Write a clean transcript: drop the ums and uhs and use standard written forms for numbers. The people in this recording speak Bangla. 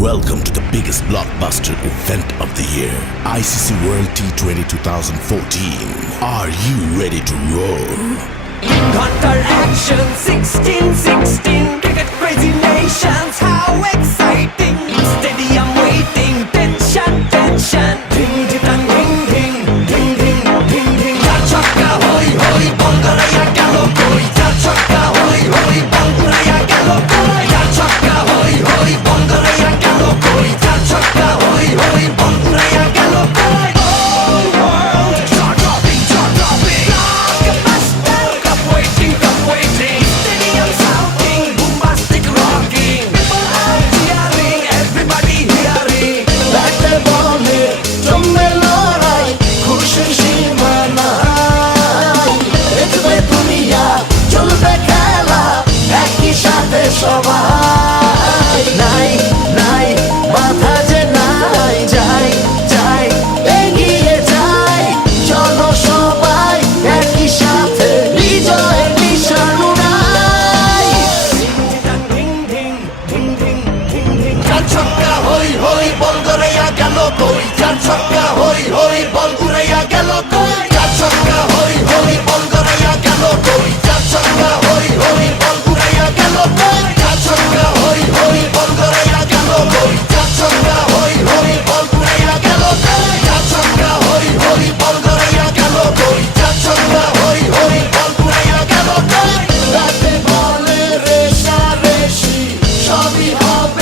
Welcome to the biggest blockbuster event of the year, ICC World T20 2014. Are you ready to roll? Hunter action 16-16 cricket crazy nations, how exciting! Stadium waiting, tension. Ding ding ding ding ding ding ding ding. Char chakka hoi hoi, ball garaya gelo koi. Char chakka hoi hoi, ball garaya gelo koi. Char chakka hoi hoi, ball garaya gelo koi. Char chakka hoi hoi, ball garaya gelo koi. Whole world jaw dropping. Blockbuster, cup waiting. Stadium shouting, bombastic rocking. People are cheering, everybody hearing. ব্যাটে বলে জমবে লড়াই, খুশির সীমা নাই। দেখবে দুনিয়া, চলবে খেলা, একই সাথে সবাই। নাই নাই মাথা যে নাই, যাই এগিয়ে যাই। চলো সবাই একই সাথে, বিজয়ের নিশান উড়াই। Ding ding ding ding ding ding. চার ছক্কা হই হই, বল গড়াইয়া গেল কই। চার ছক্কা হই হই, বল উড়াইয়া গেল কই। চার ছক্কা হই হই, বল গড়াইয়া গেল কই। চার ছক্কা হই হই, বল উড়াইয়া গেল কই। চার ছক্কা হই হই, বল গড়াইয়া গেল কই। চার ছক্কা হই হই, বল উড়াইয়া গেল কই। চার ছক্কা হই হই, বল গড়াইয়া গেল কই। চার ছক্কা হই হই, বল উড়াইয়া গেল কই। রাতে বলে রেশারেশি, সবই হবে